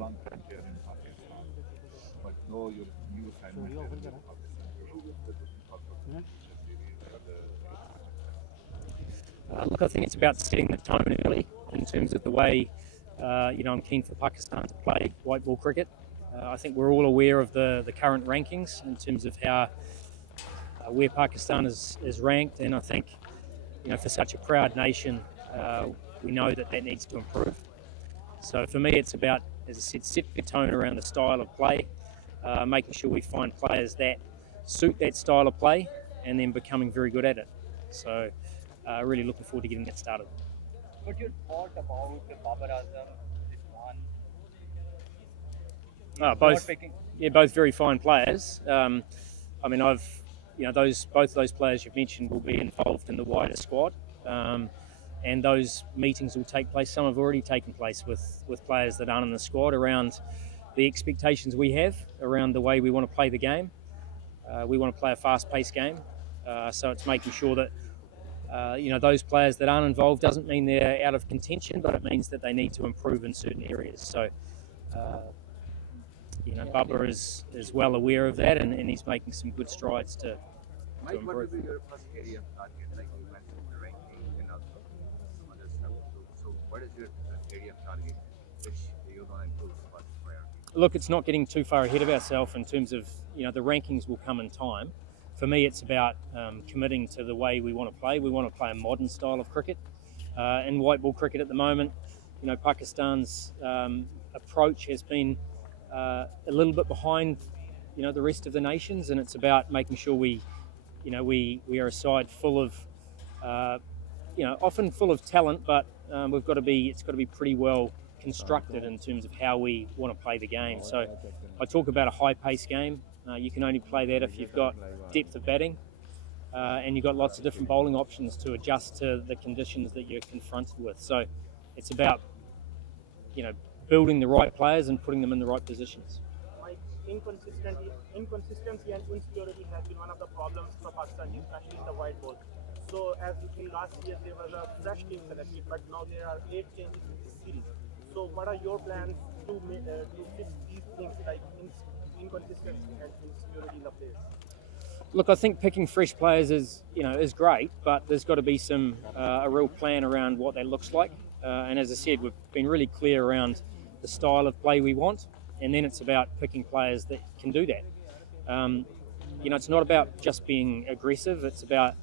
long frontier in Pakistan. But though your new assignment is in Pakistan, look, I think it's about setting the tone early in terms of the way, I'm keen for Pakistan to play white ball cricket. I think we're all aware of the current rankings in terms of how where Pakistan is ranked, and I think, for such a proud nation, we know that needs to improve. So for me, it's about, as I said, set the tone around the style of play, making sure we find players that suit that style of play, and then becoming very good at it. So really looking forward to getting that started. What your thought about Babar Azam, Rizwan? Both very fine players. I mean, both those players you've mentioned will be involved in the wider squad, and those meetings will take place. Some have already taken place with players that aren't in the squad around the expectations we have around the way we want to play the game. We want to play a fast-paced game, so it's making sure that those players that aren't involved doesn't mean they're out of contention, but it means that they need to improve in certain areas. So, Bubba is well aware of that, and he's making some good strides to Mike, what would be your first area of target? Like you mentioned the rankings and also some other stuff. So what is your area of target which you're going to improve first priority? Look, it's not getting too far ahead of ourselves in terms of, the rankings will come in time. For me, it's about committing to the way we want to play. We want to play a modern style of cricket. In white ball cricket at the moment, Pakistan's approach has been a little bit behind, the rest of the nations, and it's about making sure we are a side full of, often full of talent, but it's got to be pretty well constructed in terms of how we want to play the game. So I talk about a high-paced game. You can only play that if you've got depth of batting, and you've got lots of different bowling options to adjust to the conditions that you're confronted with. So it's about, building the right players and putting them in the right positions. Mike, inconsistency and insecurity has been one of the problems for Pakistan, especially in the white ball. So as in last year there was a fresh team selected, but now there are 8 changes in this series. So what are your plans to fix these things like inconsistency and insecurity in the players? Look, I think picking fresh players is great, but there's got to be a real plan around what that looks like. And as I said, we've been really clear around the style of play we want, and then it's about picking players that can do that. It's not about just being aggressive, it's about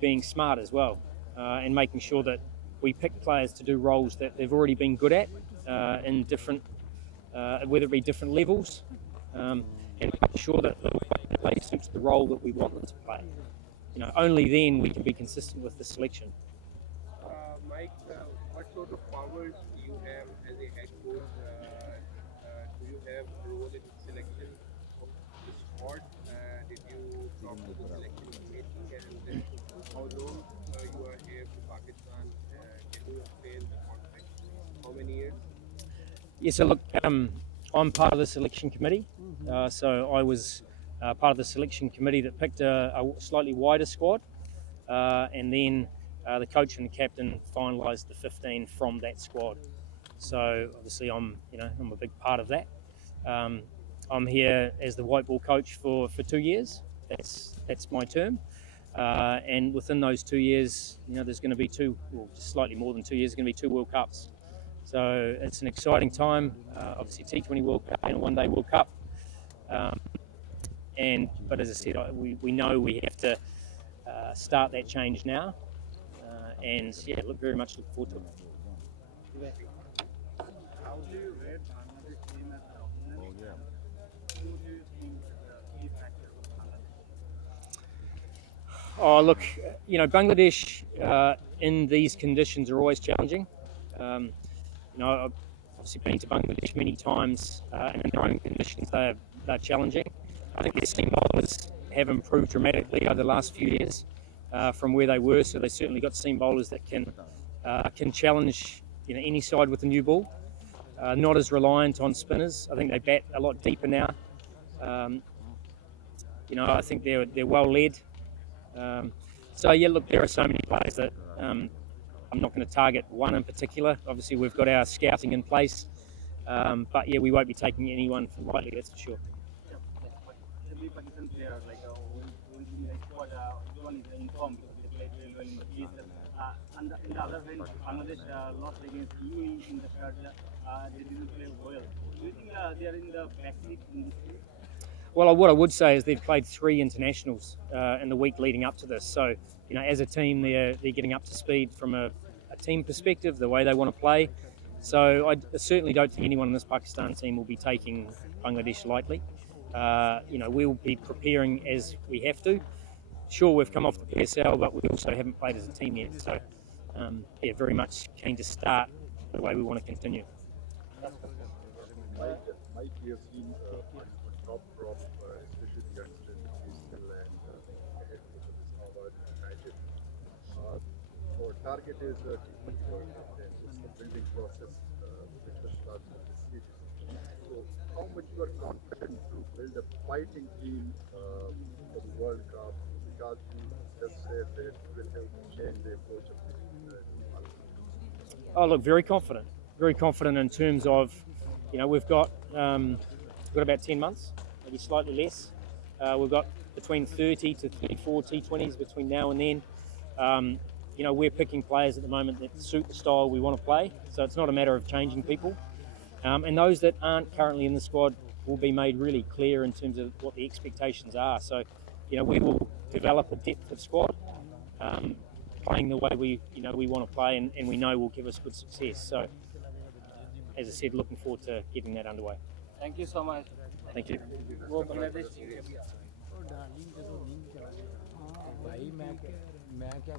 being smart as well, and making sure that we pick players to do roles that they've already been good at in different, whether it be different levels, and making sure that the play suits the role that we want them to play. Only then we can be consistent with the selection. Mike, what sort of powers do you have as a head coach? Do you have a role in selection of the squad? Did you talk to the selection committee? And how long you are here to Pakistan? Can you explain the contract? How many years? Yeah, so look, I'm part of the selection committee. So I was part of the selection committee that picked a slightly wider squad, and then the coach and the captain finalised the 15 from that squad. So obviously I'm a big part of that. I'm here as the white ball coach for 2 years. That's my term. And within those 2 years, there's going to be just slightly more than 2 years, going to be 2 World Cups. So it's an exciting time. Obviously T20 World Cup and a one-day World Cup. But as I said, we know we have to start that change now. Very much look forward to it. How do you rate Bangladesh team as dominant? Who do you think key factors of Bangladesh? Oh, look, Bangladesh in these conditions are always challenging. I've obviously been to Bangladesh many times, and in their own conditions they're challenging. I think their seam bowlers have improved dramatically over the last few years from where they were, so they certainly got seam bowlers that can challenge any side with the new ball. Not as reliant on spinners. I think they bat a lot deeper now. I think they're well led. Look, there are so many players that I'm not going to target one in particular. Obviously, we've got our scouting in place, But yeah, we won't be taking anyone lightly, that's for sure. Every Pakistan player, like who is in the squad, everyone is informed because they played very well in the PSL. And in the other hand, Bangladesh lost against UAE in the third. They didn't play well. Do you think they are in the backseat in this case? Well, what I would say is they've played 3 internationals in the week leading up to this. So, as a team, they're getting up to speed from a team perspective, the way they want to play. So I certainly don't think anyone in this Pakistan team will be taking Bangladesh lightly. We'll be preparing as we have to. Sure, we've come off the PSL, but we also haven't played as a team yet. So, very much keen to start the way we want to continue. Mike, we have seen on top drop, especially the youngsters in PCB and ahead of this Harvard United. Our target is keeping work, and it's the building process which will start with this season. So, how much you are confident to build a fighting team for the World Cup? Because you just said that you will have to change the approach of the team. Oh, look, very confident. Very confident in terms of, we've got about 10 months, maybe slightly less. We've got between 30 to 34 T20s between now and then. We're picking players at the moment that suit the style we want to play, so it's not a matter of changing people. And those that aren't currently in the squad will be made really clear in terms of what the expectations are. So, we will develop a depth of squad, playing the way we want to play, and we know will give us good success. So, as I said, looking forward to getting that underway. Thank you so much. Thank you. वो बांग्लादेश भाई मैं क्या